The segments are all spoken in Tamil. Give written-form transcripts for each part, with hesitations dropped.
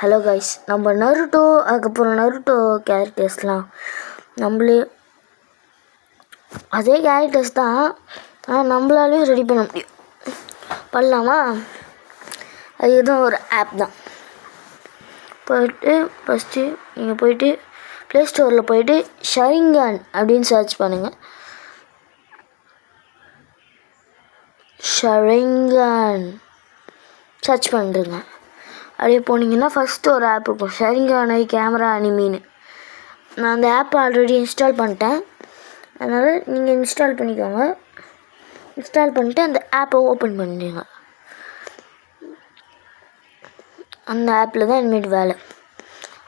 ஹலோ கைஸ், நம்ம நருட்டோ அதுக்கப்புறம் நருட்டோ கேரக்டர்ஸ்லாம் நம்மளே அதே கேரக்டர்ஸ் தான், ஆனால் நம்மளாலையும் ரெடி பண்ண முடியும். பண்ணலாமா? அது எதுவும் ஒரு ஆப் தான். போய்ட்டு ஃபஸ்ட்டு நீங்கள் போய்ட்டு ப்ளே ஸ்டோரில் போய்ட்டு ஷரிங்கான் அப்படின்னு சர்ச் பண்ணுங்கள். ஷரிங்கான் சர்ச் பண்ணுறேங்க. அப்படியே போனீங்கன்னா ஃபஸ்ட்டு ஒரு ஆப் இருக்கும், ஷரிங்கான் கேமரா அனிமின்னு. நான் அந்த ஆப்பை ஆல்ரெடி இன்ஸ்டால் பண்ணிட்டேன், அதனால் நீங்கள் இன்ஸ்டால் பண்ணிக்கோங்க. இன்ஸ்டால் பண்ணிட்டு அந்த ஆப்பை ஓப்பன் பண்ணிடுங்க. அந்த ஆப்பில் தான் இனிமேட்டு வேலை.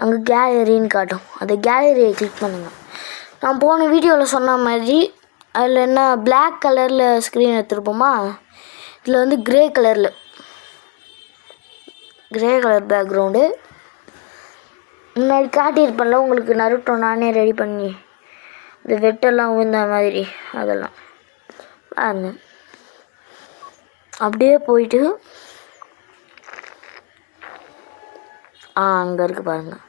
அங்கே கேலரின்னு காட்டும், அந்த கேலரியை கிளிக் பண்ணுங்கள். நான் போன வீடியோவில் சொன்ன மாதிரி அதில் என்ன பிளாக் கலரில் ஸ்க்ரீன் எடுத்துருப்போமா, இதில் வந்து கிரே கலர் பேக்ரவுண்டு. முன்னாடி காட்டியிருப்பேன்ல உங்களுக்கு நருட்டோ நானே ரெடி பண்ணி, இந்த வெட்டெல்லாம் விழுந்த மாதிரி அதெல்லாம் பாருங்க. அப்படியே போயிட்டு அங்கே இருக்குது பாருங்கள்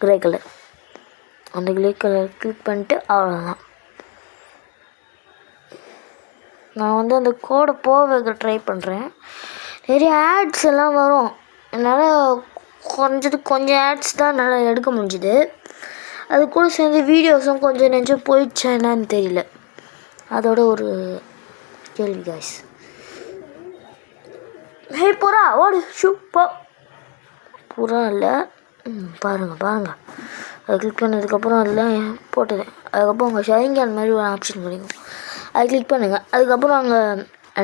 கிரே கலர், அந்த கிரே கலர் கிளிக் பண்ணிட்டு அவ்வளோதான். நான் வந்து அந்த கோடை போக ட்ரை பண்ணுறேன். நிறைய ஆட்ஸ் எல்லாம் வரும், என்னால் கொஞ்சம் ஆட்ஸ் தான் நல்லா எடுக்க முடிஞ்சுது. அது கூட சேர்ந்து வீடியோஸும் கொஞ்சம் போயிடுச்சா என்னன்னு தெரியல. அதோட ஒரு கேள்வி காய்ஸ். ஹே புறா ஓடு போ. புறா இல்லை, பாருங்கள் அது கிளிக் பண்ணதுக்கப்புறம் அதெல்லாம் போட்டது. அதுக்கப்புறம் உங்கள் ஷரிங்கான் மாதிரி ஒரு ஆப்ஷன் கிடைக்கும், அது கிளிக் பண்ணுங்கள். அதுக்கப்புறம் அங்கே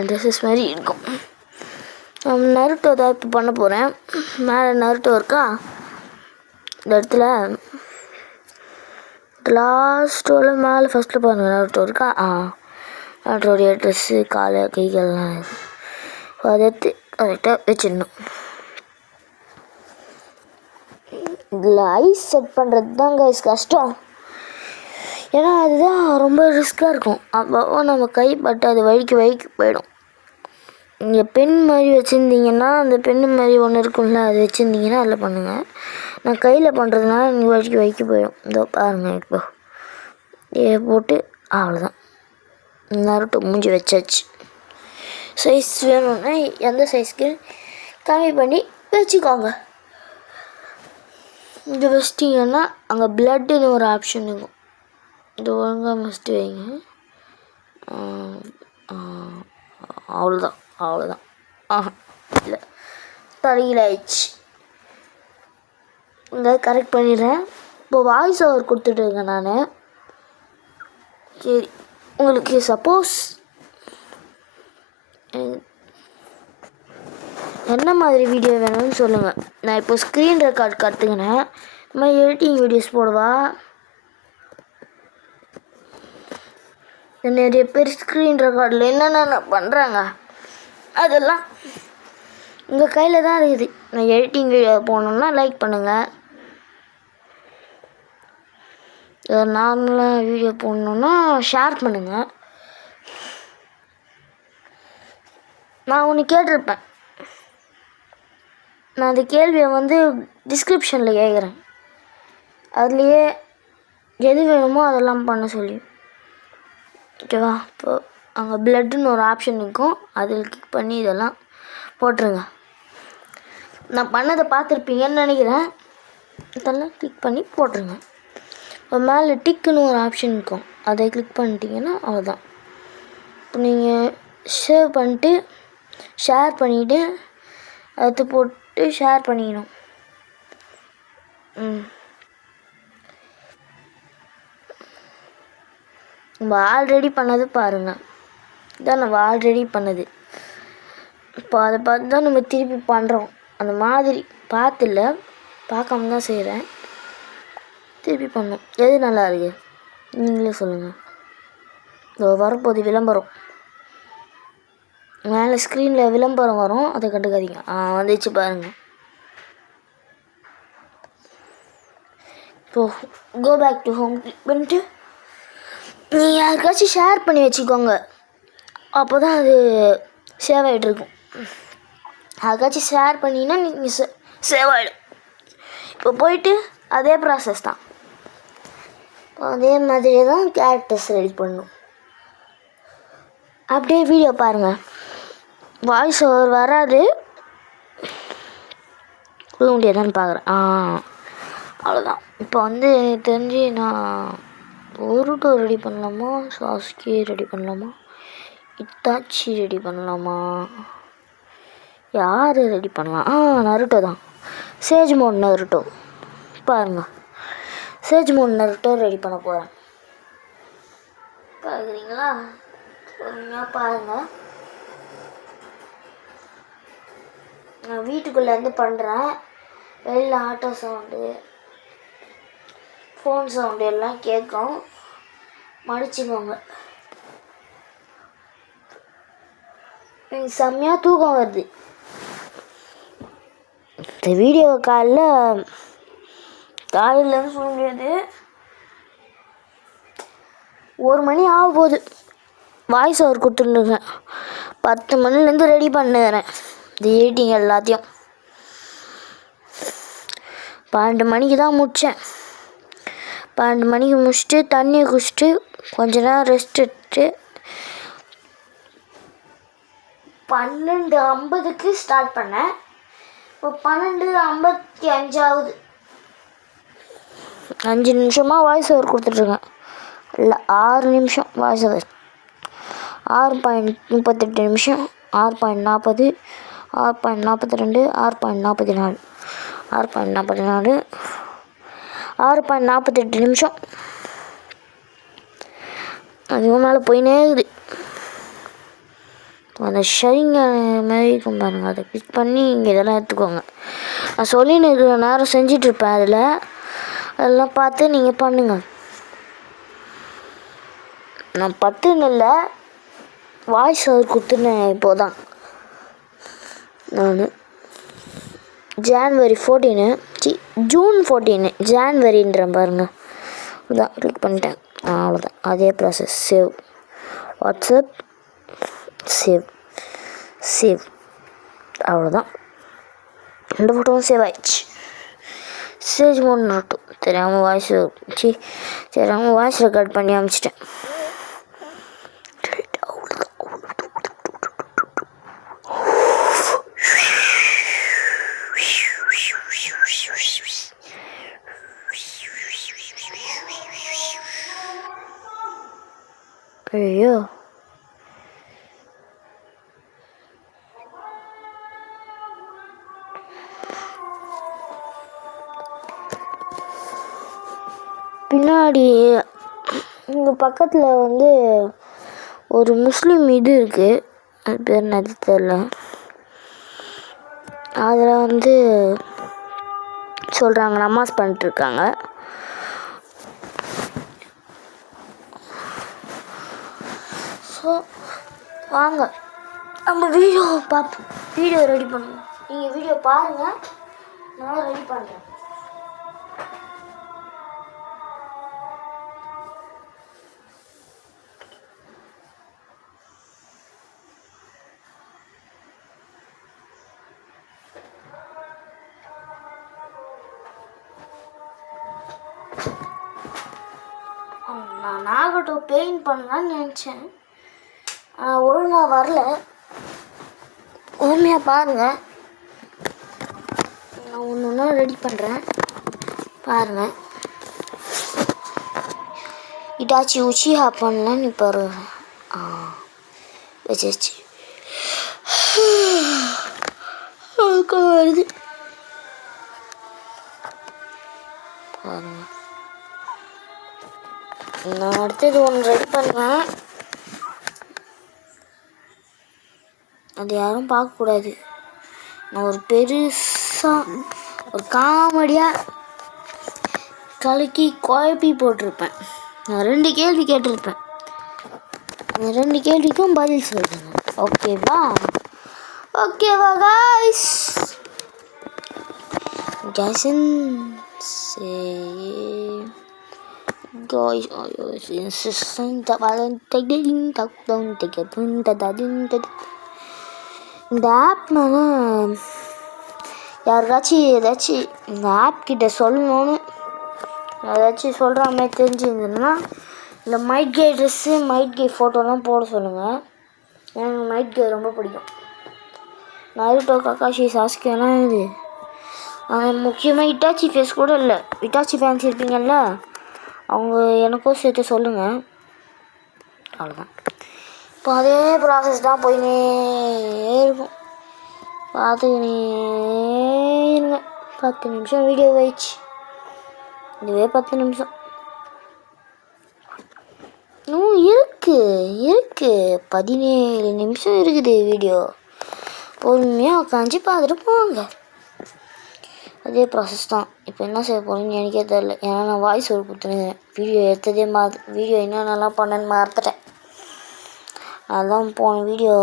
ட்ரெஸ்ஸஸ் மாதிரி இருக்கும். நருட்டோ தான் இப்போ பண்ண போகிறேன். மேலே நருட்டோ இருக்கா, இந்த இடத்துல லாஸ்ட்டோட மேலே ஃபஸ்ட்டில் பாருங்கள் நருட்டோ இருக்கா. நருட்டோடைய ட்ரெஸ்ஸு கைகள்லாம் அதை எடுத்து கரெக்டாக வச்சிடணும். இதில் ஐஸ் செட் பண்ணுறது தான் கைஸ் கஷ்டம், ஏன்னா அதுதான் ரொம்ப ரிஸ்க்காக இருக்கும். அப்போ நம்ம கை பட்டு அது வழிக்கு போயிடும். நீங்கள் பென் மாதிரி வச்சுருந்தீங்கன்னா, அந்த பென்னு மாதிரி ஒன்று இருக்கும்ல, அது வச்சுருந்தீங்கன்னா அதில் பண்ணுங்கள். நான் கையில் பண்ணுறதுனால நீங்கள் வழிக்கு போயிடும். இதோ பாருங்கள், இப்போ போட்டு அவ்வளோதான். நருட்டோ மூஞ்சி வச்சாச்சு. சைஸ் வேணும்னா எந்த சைஸ்க்கு கம்மி பண்ணி வச்சுக்கோங்க. இது வச்சிட்டிங்கன்னா அங்கே பிளட்டுன்னு ஒரு ஆப்ஷன் இருக்கும், இது ஒழுங்காக ஃபஸ்ட்டு வைங்க. அவ்வளோதான் இல்லை தலையில் ஆயிடுச்சு. இந்த கரெக்ட் பண்ணிடுறேன். இப்போ வாய்ஸ் ஓவர் கொடுத்துட்டுருக்கேன் நான். சரி, உங்களுக்கு சப்போஸ் என்ன மாதிரி வீடியோ வேணும்னு சொல்லுங்கள். நான் இப்போ ஸ்க்ரீன் ரெக்கார்ட் கற்றுக்கினேன், இந்த மாதிரி எடிட்டிங் வீடியோஸ் போடுவா. நிறைய பேர் ஸ்க்ரீன் ரெக்கார்டில் என்னென்ன பண்ணுறாங்க அதெல்லாம் உங்கள் கையில் தான் இருக்குது. நான் எடிட்டிங் வீடியோ போடணுன்னா லைக் பண்ணுங்கள், நார்மலாக வீடியோ போடணுன்னா ஷேர் பண்ணுங்கள். நான் ஒன்று கேட்டிருப்பேன், நான் அந்த கேள்வியை வந்து டிஸ்கிரிப்ஷனில் கேட்குறேன், அதுலேயே எது வேணுமோ அதெல்லாம் பண்ண சொல்லி. ஓகேவா? இப்போ அங்கே பிளட்டுன்னு ஒரு ஆப்ஷன் இருக்கும், அதில் கிளிக் பண்ணி இதெல்லாம் போட்டுருங்க. நான் பண்ணதை பார்த்துருப்பீங்கன்னு நினைக்கிறேன், இதெல்லாம் கிளிக் பண்ணி போட்டுருங்க. இப்போ மேலே டிக்குன்னு ஒரு ஆப்ஷன் இருக்கும், அதை கிளிக் பண்ணிட்டீங்கன்னா அவ்வளோதான். இப்போ நீங்கள் சேவ் பண்ணிட்டு ஷேர் பண்ணிவிட்டு அது போட்டு ஷேர் பண்ணிக்கணும். நம்ம ஆல்ரெடி பண்ணது பாருங்கள், இதான் நம்ம ஆல்ரெடி பண்ணது. இப்போ அதை பார்த்து தான் நம்ம திருப்பி பண்ணுறோம். அந்த மாதிரி பார்க்காம தான் செய்கிறேன், திருப்பி பண்ணோம். எது நல்லா இருக்கு நீங்களே சொல்லுங்கள். இதோ வரப்போது விளம்பரம், மேலே ஸ்க்ரீனில் விளம்பரம் வரும், அதை கண்டுக்காதீங்க. வந்துச்சு பாருங்கள். இப்போது go back to home click பண்ணிட்டு நீங்கள் யாருக்காச்சும் ஷேர் பண்ணி வச்சுக்கோங்க, அப்போ தான் அது சேவ் ஆகிட்ருக்கும். யாருக்காச்சும் ஷேர் பண்ணிங்கன்னா நீங்கள் சேவ் ஆகிடும். இப்போ போயிட்டு அதே ப்ராசஸ் தான். அதே மாதிரியே தான் கேரக்டர்ஸ் ரெடி பண்ணணும். அப்படியே வீடியோ பாருங்கள். வாய்ஸ் ஓவர் வராது, சொல்ல முடியாதான்னு பார்க்குறேன். அவ்வளோதான். இப்போ வந்து எனக்கு தெரிஞ்சு நான் போருட்டோ ரெடி பண்ணலாமா, சாஸ்கே ரெடி பண்ணலாமா, இத்தாச்சி ரெடி பண்ணலாமா, யார் ரெடி பண்ணலாம்? நருட்டோ தான். சேஜ் மோட் நருட்டோ பாருங்கள். சேஜ் மோட் நருட்டோ ரெடி பண்ண போகிறேன். பார்க்குறீங்களா? பொறுமையாக பாருங்கள். நான் வீட்டுக்குள்ளேருந்து பண்ணுறேன். வெளியில் ஆட்டோ சவுண்டு, ஃபோன் சவுண்டு எல்லாம் கேட்கும், மடிச்சுக்கோங்க. எனக்கு செம்மையாக தூக்கம் வருது. இந்த வீடியோ காலையிலன்னு சொல்ல முடியாது, 1 மணி ஆக போகுது. வாய்ஸ் ஓவர் கொடுத்துருங்க. 10 மணிலேருந்து ரெடி பண்ணுறேன் இந்த எடிட்டிங் எல்லாத்தையும். 12 மணிக்கு தான் முடித்தேன். 12 மணிக்கு முடிச்சுட்டு தண்ணியை குடிச்சிட்டு கொஞ்ச நேரம் ரெஸ்ட் எடுத்துட்டு 12:50க்கு ஸ்டார்ட் பண்ணேன். இப்போ 12:55 ஆகுது. 5 நிமிஷமாக வாய்ஸ் ஓவர் கொடுத்துட்ருக்கேன். இல்லை 6 நிமிஷம் வாய்ஸ் ஓவர். 6.38 நிமிஷம், 6.40, 6.42, 6.44, 6.44, 6.48 நிமிஷம். அதுவும் மேலே போயினே இருக்குது. அந்த ஷரிங்க மாதிரி இருக்கும் பாருங்கள், அதை கிளிக் பண்ணி இங்கே இதெல்லாம் எடுத்துக்கோங்க. நான் சொல்லின்னு இருக்கிற நேரம் செஞ்சிட்ருப்பேன். அதெல்லாம் பார்த்து நீங்கள் பண்ணுங்கள். நான் 10ன்னு இல்லை, வாய்ஸ் ஓவர் கொடுத்துருந்தேன். இப்போது தான் நான் January 14, June 14, ஜான்வரின்றேன் பாருங்கள். அதான் கிளிக் பண்ணிட்டேன். அவ்வளோதான். அதே ப்ராசஸ். சேவ் வாட்ஸ்அப், சேவ் அவ்வளோதான். 2 ஃபோட்டோவும் சேவ் ஆயிடுச்சு. சேஜ் மோட் நருட்டோ தெரியாமல் வாய்ஸ் ரெக்கார்ட் பண்ணி அனுப்பிச்சிட்டேன். ஐயோ, பின்னாடி இங்கே பக்கத்தில் வந்து ஒரு முஸ்லீம் இது இருக்குது. அது பேர் என்னது தெரியல. அதில் வந்து சொல்கிறாங்க, நமாஸ் பண்ணிட்டுருக்காங்க. ஸோ வாங்க நம்ம வீடியோ பார்ப்போம். வீடியோ ரெடி பண்ணுவோம். நீங்கள் வீடியோ பாருங்கள், நான் ரெடி பண்ணுறேன். நான் நாகட்டோ பெயிண்ட் பண்ணலான்னு நினச்சேன், ஆனால் ஒழுங்காக வரல. உண்மையாக பாருங்கள், நான் ஒன்று ஒன்றா ரெடி பண்ணுறேன் பாருங்கள். இட்டாச்சி உச்சிஹா பண்ணலான்னு இப்போ வச்சு வருது பாருங்கள். நான் அடுத்தது ஒன்று ரெடி பண்ணுவேன். அது யாரும் பார்க்கக்கூடாது. நான் ஒரு பெருசாக ஒரு காமெடியாக கலக்கி குழப்பி போட்டிருப்பேன். நான் 2 கேள்வி கேட்டிருப்பேன். அந்த 2 கேள்விக்கும் பதில் சொல்லுங்க. ஓகேவா காய்ஸ்? Guys, இந்த ஆப் மேலே யாருக்காச்சும் ஏதாச்சும் இந்த ஆப் கிட்ட சொல்லணும்னு ஏதாச்சும் சொல்கிற மாதிரி தெரிஞ்சுருந்ததுன்னா இந்த might K dress might K ஃபோட்டோலாம் போட சொல்லுங்கள். எனக்கு மைட் கே ரொம்ப பிடிக்கும். நருட்டோ கக்காஷி சாஸ்கேலாம் இது முக்கியமாக இட்டாச்சி ஃபேஸ் கூட இல்லை. இட்டாச்சி ஃபேன்ஸ் இருப்பீங்கள்ல, அவங்க எனக்கும் சேர்த்து சொல்லுங்கள். அவ்வளோதான். இப்போ அதே ப்ராசஸ் தான் போயினே இருக்கும். பார்த்துக்கினே இருங்க. 10 நிமிஷம் வீடியோ ஆயிடுச்சு. இதுவே 10 நிமிஷம் இருக்கு 17 நிமிஷம் இருக்குது வீடியோ. பொறுமையாக உட்காந்து பார்த்துட்டு போங்க. அதே ப்ராசஸ் தான். இப்போ என்ன செய்ய போகிறேன்னு எனக்கே தெரில. ஏன்னா நான் வாய்ஸ் ஓவர் கொடுத்துருந்தேன். வீடியோ எடுத்ததே வீடியோ என்னென்னலாம் பண்ணேன்னு மறந்துட்டேன். அதுதான் போன வீடியோ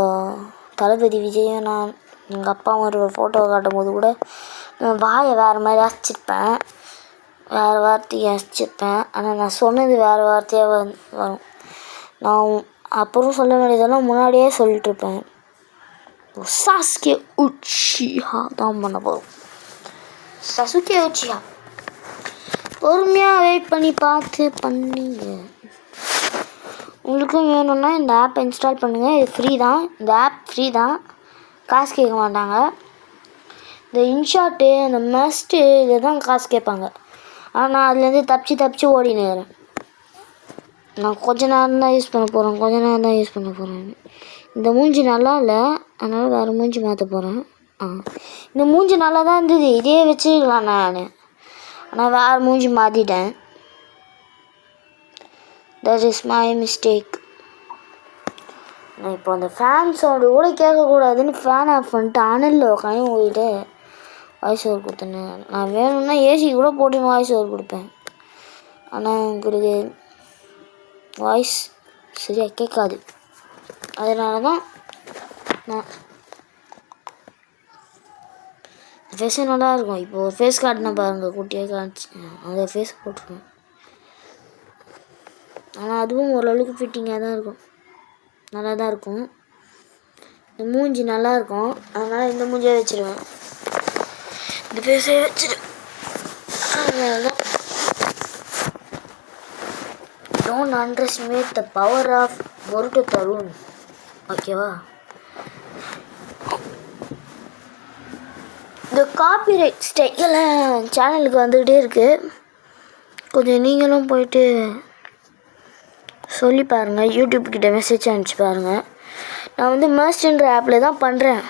தளபதி விஜயும் நான் எங்கள் அப்பா மாதிரி ஒரு ஃபோட்டோவை காட்டும் போது கூட வாயை வேறு மாதிரி அரைச்சிருப்பேன், வேறு வார்த்தையை அரைச்சிருப்பேன். ஆனால் நான் சொன்னது வேறு வார்த்தையாக வரும். நான் அப்புறம் சொல்ல வேண்டியதெல்லாம் முன்னாடியே சொல்லிட்டுருப்பேன். சாஸ்கே உச்சிஹா தான் பண்ண போகிறோம். சசுகே உச்சிஹா பொறுமையாக வெயிட் பண்ணி பார்த்து பண்ணிங்க. உங்களுக்கும் வேணும்னா இந்த ஆப் இன்ஸ்டால் பண்ணுங்கள். இது ஃப்ரீ தான். இந்த ஆப் ஃப்ரீ தான், காசு கேட்க மாட்டாங்க. இந்த இன்ஷாட்டு அந்த மஸ்ட்டு இதை தான் காசு கேட்பாங்க. ஆனால் நான் அதுலேருந்து தப்பிச்சு ஓடினுக்கிறேன். நான் கொஞ்ச நேரம் தான் யூஸ் பண்ண போகிறேன். இந்த மூஞ்சி நல்லா இல்லை, அதனால் வேறு மூஞ்சி மாற்ற போகிறேன். இந்த மூஞ்சி நல்லா தான் இருந்தது, இதே வச்சுக்கலாம் நான். ஆனால் வேறு மூஞ்சி மாற்றிட்டேன். That is my mistake. நான் இப்போ அந்த ஃபேன் சவுண்டு கூட கேட்கக்கூடாதுன்னு ஃபேன் ஆஃப் பண்ணிட்டு அனலில் உட்காந்து போயிட்டு வாய்ஸ் ஓவர் கொடுத்தேன். நான் வேணும்னா ஏசி கூட போட்டு வாய்ஸ் ஓவர் கொடுப்பேன். ஆனால் உங்களுக்கு வாய்ஸ் சரியாக கேட்காது. அதனால தான் நான் ஃபேஸே நல்லா இருக்கும். இப்போது ஃபேஸ் காட்டினா பாருங்கள், குட்டியாக காமிச்சு அந்த ஃபேஸ் போட்டுருவேன். ஆனால் அதுவும் ஓரளவுக்கு ஃபிட்டிங்காக தான் இருக்கும், நல்லா தான் இருக்கும். இந்த மூஞ்சி நல்லாயிருக்கும், அதனால் இந்த மூஞ்சியே வச்சுருவேன். இந்த ஃபேஸே வச்சுருவேன். அதனால தான் don't underestimate the power of பொருட்டு தருண். ஓகேவா? இந்த காப்பிரைட் ஸ்ட்ரைக்கெல்லாம் சேனலுக்கு வந்துக்கிட்டே இருக்குது. கொஞ்சம் நீங்களும் போயிட்டு சொல்லி பாருங்கள். யூடியூப் கிட்ட மெசேஜ் அனுப்பிச்சி பாருங்கள். நான் வந்து மர்ஸ்ட்ன்ற ஆப்பில் தான் பண்ணுறேன்.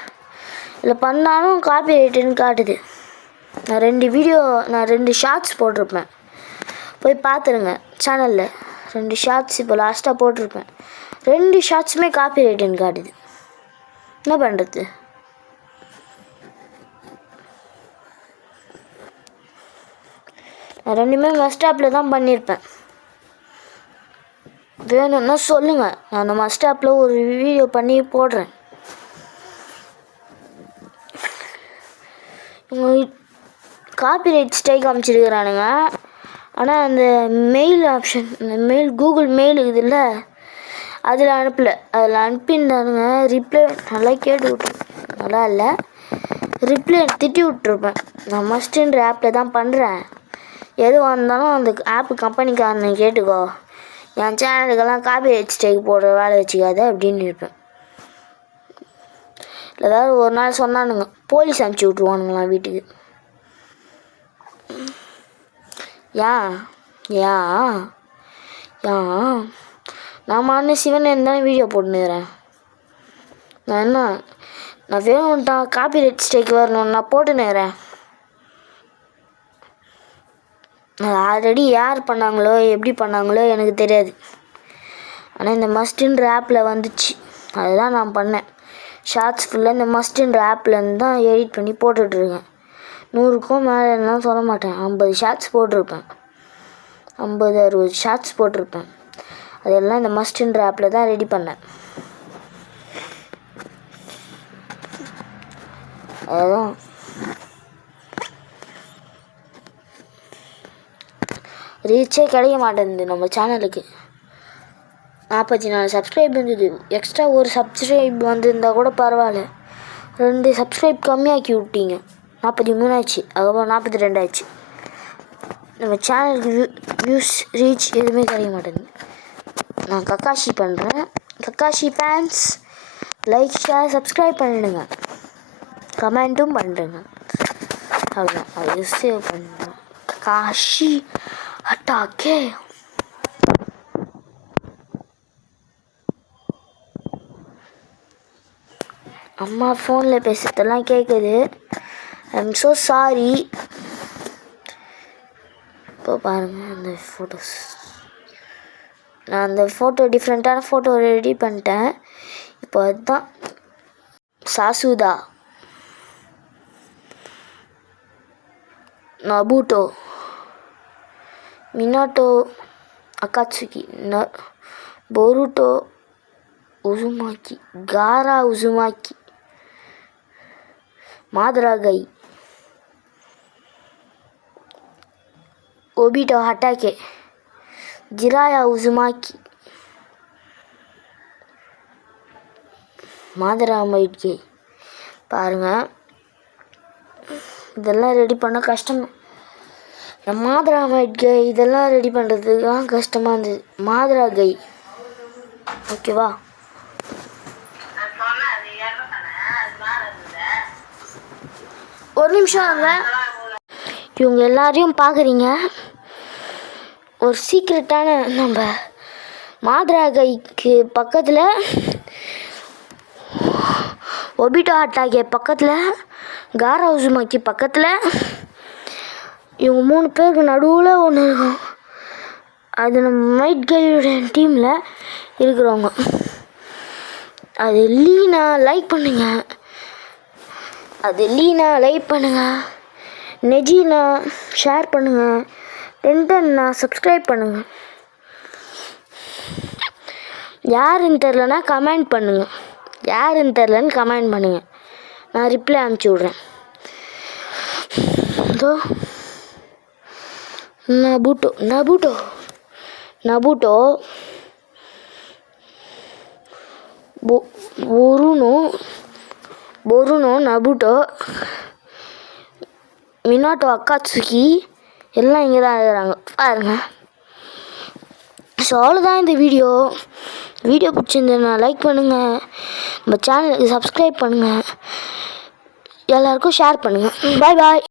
இதில் பண்ணாலும் காப்பிரைட்டுன்னு காட்டுது. நான் 2 ஷார்ட்ஸ் போட்டிருப்பேன், போய் பார்த்துருங்க சேனலில். 2 ஷார்ட்ஸ் இப்போ லாஸ்ட்டாக போட்டிருப்பேன். 2 ஷார்ட்ஸுமே காப்பிரைட்டுன்னு காட்டுது. என்ன பண்ணுறது? நான் 2மே மஸ்ட் ஆப்பில் தான் பண்ணியிருப்பேன். வேணும்னா சொல்லுங்கள், நான் அந்த மஸ்ட் ஆப்பில் ஒரு வீடியோ பண்ணி போடுறேன். காப்பிரைட் ஸ்ட்ரைக் காமிச்சிருக்கிறானுங்க. ஆனால் அந்த மெயில் ஆப்ஷன், இந்த மெயில் கூகுள் மெயில் இருக்குதுல்ல, அதில் அனுப்பலை. அதில் அனுப்பியிருந்தானுங்க. ரிப்ளை நல்லா கேட்டு விட்டு நல்லா இல்லை, ரிப்ளை திட்டி விட்ருப்பேன். நான் மஸ்ட்ன்ற ஆப்பில் தான் பண்ணுறேன், எதுவாக இருந்தாலும் அந்த ஆப்பு கம்பெனிக்காரனை கேட்டுக்கோ, என் சேனலுக்கெல்லாம் காப்பிரைட் ஸ்ட்ரைக் போடுற வேலை வச்சுக்காத அப்படின்னு இருப்பேன். ஏதாவது ஒரு நாள் சொன்னானுங்க, போலீஸ் அனுப்பிச்சி விட்ருவானுங்களாம் வீட்டுக்கு. ஏன் நான் மாநில சிவன் இருந்தாலும் வீடியோ போட்டுனுக்கிறேன். நான் வேணும்ட்டா காப்பிரைட் ஸ்ட்ரைக் வரணும், நான் போட்டுனுக்கிறேன். அது ஆல்ரெடி யார் பண்ணாங்களோ எப்படி பண்ணாங்களோ எனக்கு தெரியாது. ஆனால் இந்த மஸ்ட்ன்ற ஆப்பில் வந்துச்சு, அதுதான் நான் பண்ணேன். ஷார்ட்ஸ் ஃபுல்லாக இந்த மஸ்ட்ன்ற ஆப்லேருந்து தான் எடிட் பண்ணி போட்டுட்ருக்கேன். 100க்கும் மேலேலாம் சொல்ல மாட்டேன், 50 ஷார்ட்ஸ் போட்டிருப்பேன், 50-60 ஷார்ட்ஸ் போட்டிருப்பேன். அதெல்லாம் இந்த மஸ்ட்ன்ற ஆப்பில் தான் ரெடி பண்ணேன். அதுதான் ரீச்சே கிடைக்க மாட்டேங்குது நம்ம சேனலுக்கு. 44 சப்ஸ்கிரைப் இருந்தது, எக்ஸ்ட்ரா ஒரு சப்ஸ்கிரைப் வந்திருந்தால் கூட பரவாயில்ல. 2 சப்ஸ்கிரைப் கம்மியாக்கி விட்டீங்க. 43 ஆச்சு, அதுக்கப்புறம் 42 ஆச்சு. நம்ம சேனலுக்கு வியூஸ் ரீச் எதுவுமே கிடைக்க மாட்டேங்குது. நான் கக்காஷி பண்ணுறேன். Kakashi fans like share subscribe பண்ணிடுங்க, கமெண்ட்டும் பண்ணுறேங்க. அவ்வளோதான், அது சேவ் பண்ணுறேன். கக்காஷி அட்டாக்கே. அம்மா ஃபோனில் பேசுகிறதெல்லாம் கேட்குது. I'm so sorry. இப்போ பாருங்கள் அந்த ஃபோட்டோஸ். நான் அந்த ஃபோட்டோ டிஃப்ரெண்ட்டான ஃபோட்டோ ரெடி பண்ணிட்டேன். இப்போ அதுதான் Sasuke, Naruto, Minato, Akatsuki, Boruto, Uzumaki, Gaara Uzumaki, Madara, Obito Hatake, Jiraiya Uzumaki, மாதராமைட்கே. பாருங்கள், இதெல்லாம் ரெடி பண்ண கஷ்டம். மாதராமைட்கே இதெல்லாம் ரெடி பண்ணுறதுக்கு தான் கஷ்டமாக இருந்தது. மாதராகை ஓகேவா. ஒரு நிமிஷம் வாங்க. இவங்க எல்லாரையும் பார்க்குறீங்க. ஒரு சீக்ரெட்டான நம்ம மாதராகைக்கு பக்கத்தில், ஒபிட்டோ அட்டாக்கே பக்கத்தில், காரா உசுமாக்கி பக்கத்தில், இவங்க 3 பேருக்கு நடுவில் ஒன்று இருக்கும். அது நம்ம மைட் கையோட டீமில் இருக்கிறவங்க. அது லீனா லைக் பண்ணுங்க, அது லீனா லைக் பண்ணுங்க, நெஜினா ஷேர் பண்ணுங்க, டென்டன்னா சப்ஸ்கிரைப் பண்ணுங்க. யாருன்னு தெரிலனா கமெண்ட் பண்ணுங்க. யாருன்னு தெரிலன்னு கமெண்ட் பண்ணுங்க, நான் ரிப்ளை அனுப்பிச்சி விட்றேன். இதோ நபூட்டோ, நபூட்டோ, நபூட்டோ, பொருனோ, நபூட்டோ, மினாட்டோ, அக்காட்சுகி எல்லாம் இங்கே தான் இருக்கிறாங்க பாருங்க. ஸோ அவ்வளோதான் இந்த வீடியோ பிடிச்சிருந்ததுன்னா லைக் பண்ணுங்கள், நம்ம சேனலுக்கு சப்ஸ்கிரைப் பண்ணுங்கள், எல்லாருக்கும் ஷேர் பண்ணுங்கள். பாய் பாய்.